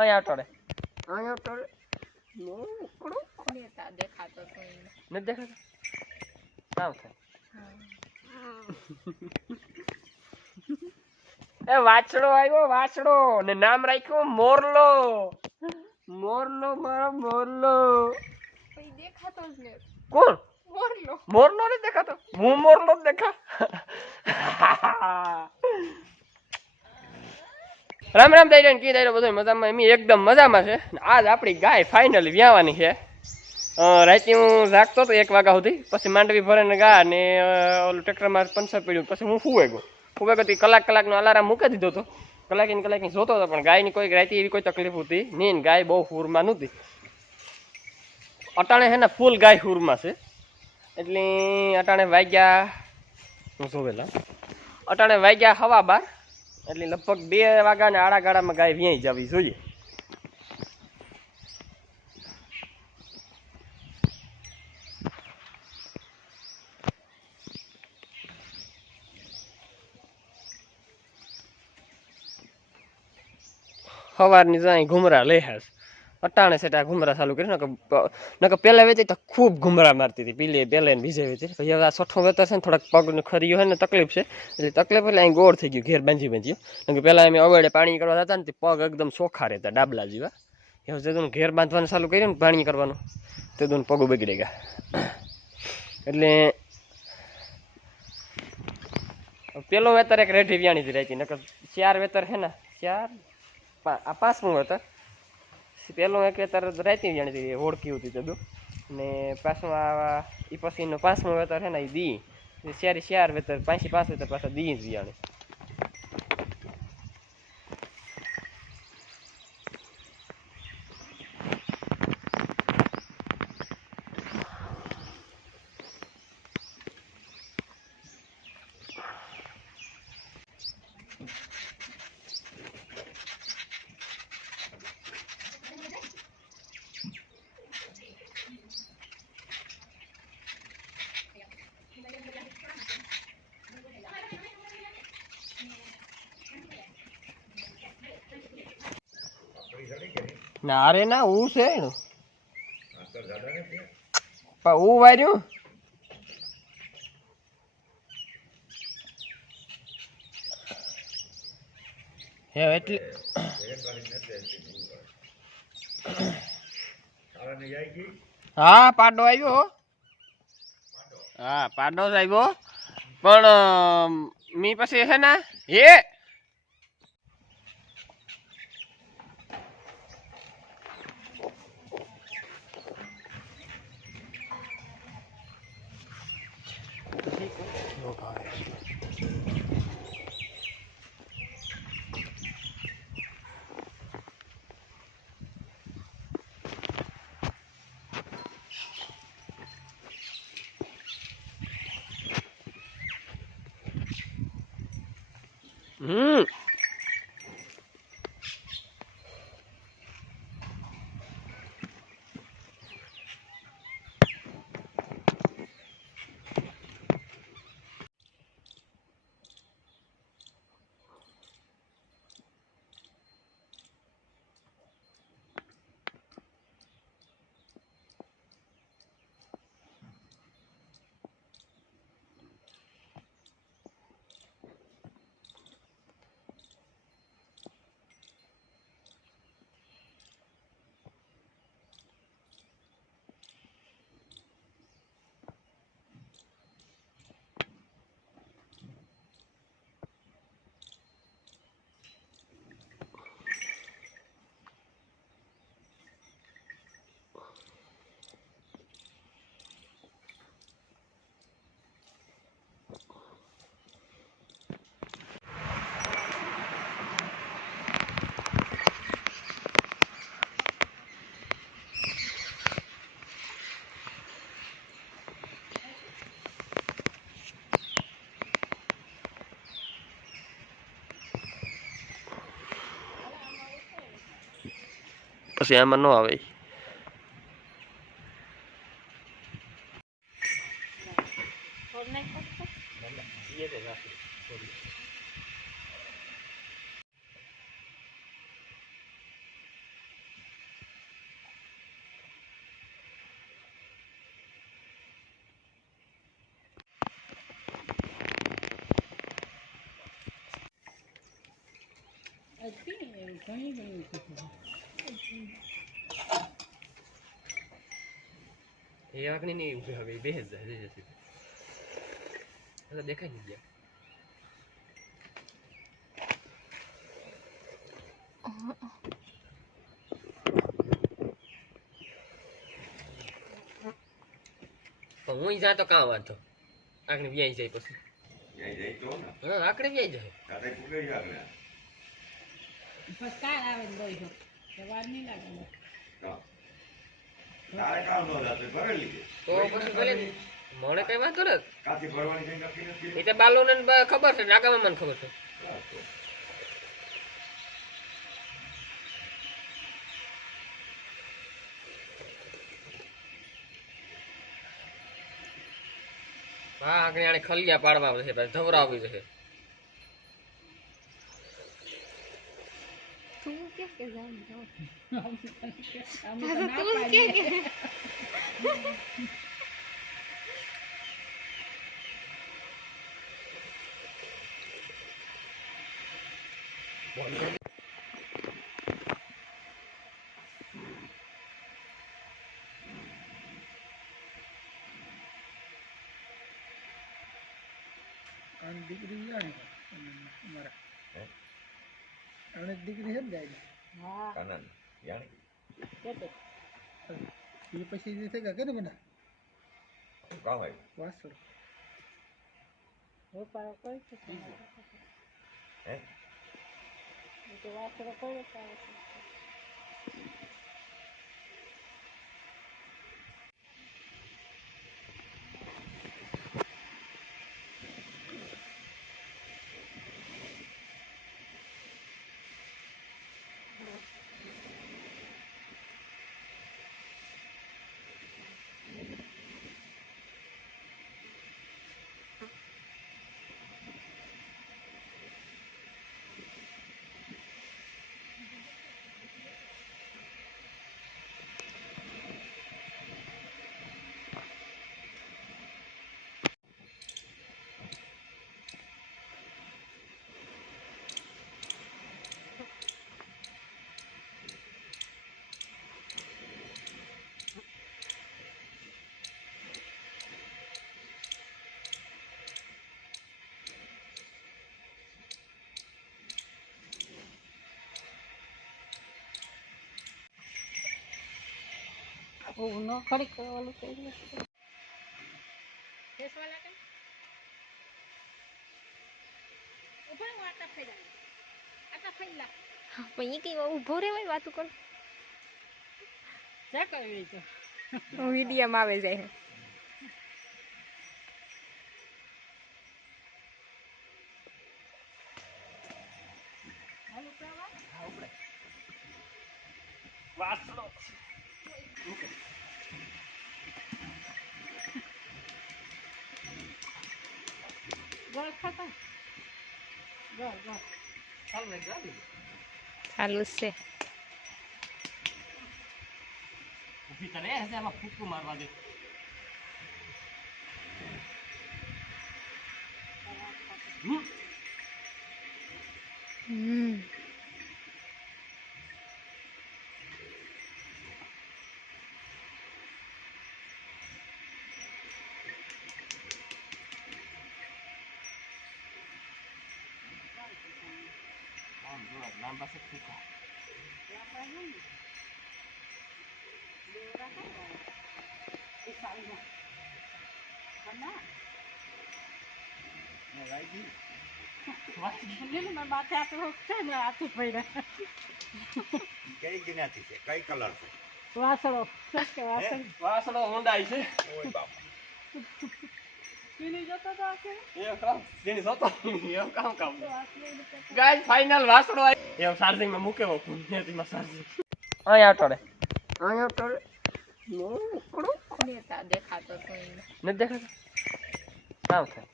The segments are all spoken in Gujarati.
અહીંયા અટાડે દેખાતો નથી દેખાતો કામ થાય એ વાછડો આવ્યો વાછડો ને નામ રાખ્યું મોરલો મોરલો મારો મોરલો દેખાતો જ ને કોણ મોરલો મોરલો નથી દેખાતો હું મોરલો જ દેખા રામ રામ દઈ કી દઈ બધું મજામાં એમ એકદમ મજામાં છે આજ આપણી ગાય ફાઇનલી વ્યાવાની છે રાતે હું જાગતો હતો 1 વાગ્યા સુધી પછી માંડવી ભરીને ગા ને ઓલું ટ્રેક્ટરમાં પંચર પડ્યું પછી હું ફૂવે ગયો કલાકનો અલાર્મ મૂકી દીધો હતો કલાકની જોતો હતો પણ ગાયની કોઈ રાતે એવી કોઈ તકલીફ હતી નહીં ગાય બહુ હુરમાં નહોતી અટાણે છે ને ફૂલ ગાય હુરમાં છે એટલે અટાણે વાગ્યા હું જોવેલા અટાણે વાગ્યા 12:15 એટલે લગભગ 2 વાગ્યા ને આડા ગાળામાં ગાય વ્યાઈ જવી જોઈએ સવારની જાય ઘુમરા લેહાસ અટાણે સેટા ઘુમરા ચાલુ કરી નકર પહેલા વેચી તો ખૂબ ઘુમરા મારતી હતી પહેલે બીજે વેચી પછી હવે આ 6ઠો વેતર છે ને થોડાક પગને ખરીયો હોય ને તકલીફ છે એટલે અહીં ગોળ થઈ ગયું ઘેર બાંધી નકર પહેલાં અમે અવેડે પાણી કરવા જતા ને તે પગ એકદમ ચોખ્ખા રહેતા ડાબલા જેવા એવું જે ઘેર બાંધવાનું ચાલુ કર્યું ને પાણી કરવાનું તે દોન પગો બગડી ગયા એટલે પેલો વેતર એક રેઢી વ્યાણી જ રહેતી નકર 4 વેતર છે ને 5મું વેતર પેલું એક વેતર રહેતી જાણી હોડકી હતી જદું ને પાછું આ એ પછીનું 5મું વેતર છે ને એ દી 4 વેતર 5 વેતર પાછા દી જ જાણે ના અરે ના હું છે એનું હું વાર્યું હે એટલે હા પાડો આવ્યો હા પાડો જ આવ્યો પણ મી પછી છે ને હે પછી આમાં ન આવે એ વાગણી નહીં ઊભી હવે બે જ જાય એટલે દેખાય નહીં ગયા પણ હું જાતો કાં વાંધો આગળ વ્યાઈ જાય પછી હા આકડે વ્યાઈ જાય તો પછી ભલે મને કઈ વાંધો નથી એ તો બાલુ ને ખબર છે નાગામાં મને ખબર છે હા આગળ આને ખલિયા પાડવા છે પછી ધવરાવી છે તું કે જામ જાવ તું કે દીકરી જાણે મારા દીકરી છે ને એ પછી જે થઈ ગયા કે બધા વાસળ નો ખડી કરવાનું થઈ ગયું ફેસવાલા કે ઉપર વાતા ફેલા આતા ફેલા પણ ઈ કઈ ઊભો રહેવાય વાતું કર જા કરી તો વિડિયો માં આવે જાય હાલો પ્રવા હા ઉપર વાસલો ગળ ખાતા ગળ ચાલુ છે ઊભી કરે હશે આમાં ફૂંકું મારવા દે લાંબા સે ફૂંકા વાસણો ઊંડાઈ છે ગાઈસ ફાઇનલ વાસણો એ ચાર્જિંગ માં મૂકેવો ફોન નેતીમાં ચાર્જિંગ અહીંયા ટોડે મોકળું ખુનેતા દેખાતો તો એને ન દેખાતો કામ થાય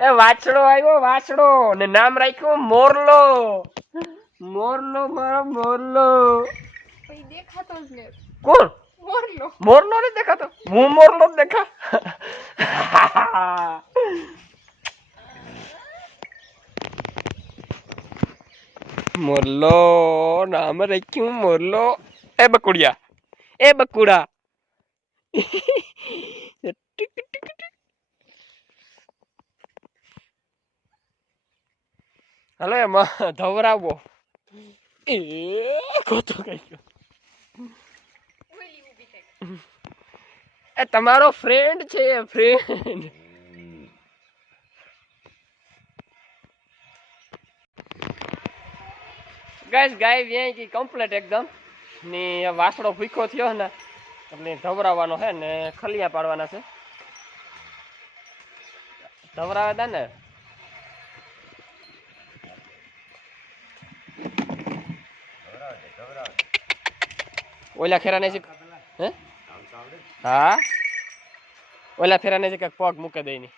એ વાછડો આવ્યો વાછડો ને નામ રાખ્યું મોરલો મોરલો મારો મોરલો કોઈ દેખાતો જ ને કોણ મોરલો મોરલો ને દેખાતો હું મોરલો જ દેખા મોરલો નામ રાખ્યું મોરલો. એ બકુડિયા, એ બકુડા. હલો એમાં ધવરાવો. એ ખોટો કઈ ગયો. ઓલી ઊભી થઈ એ તમારો ફ્રેન્ડ છે, ફ્રેન્ડ. ગાઈસ ગાય વ્યાય ગઈ કમ્પ્લીટ એકદમ. ની વાસડો ભૂખો થયો ને એટલે ધવરાવાનો છે ને ખલિયા પાડવાના છે. ધવરાવે તા ને ઓલા ખેરાને છે હે હા ઓલા ફેરાને છે કાંઈક પગ મૂકે દઈ ની.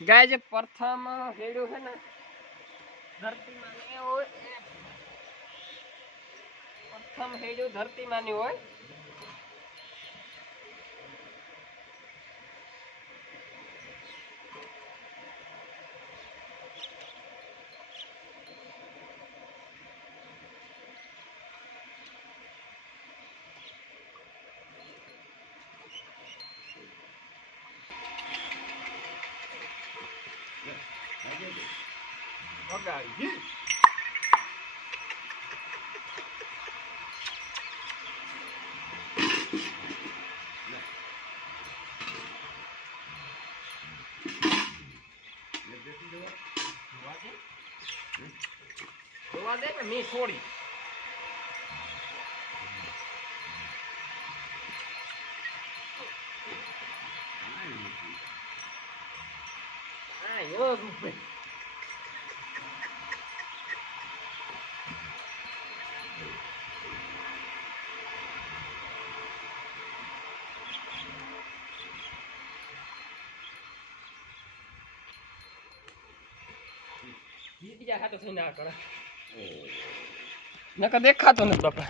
ગાય જે પ્રથમ હેડ્યું છે ને ધરતીમાં ને હોય પ્રથમ હેડ્યું ધરતીમાં ની હોય. વગાડી જોવા દે કે મી છોડી. હા યો રૂપે બીજા હાથો થઈને આ કરે નકર દેખાતો નથી બાપા.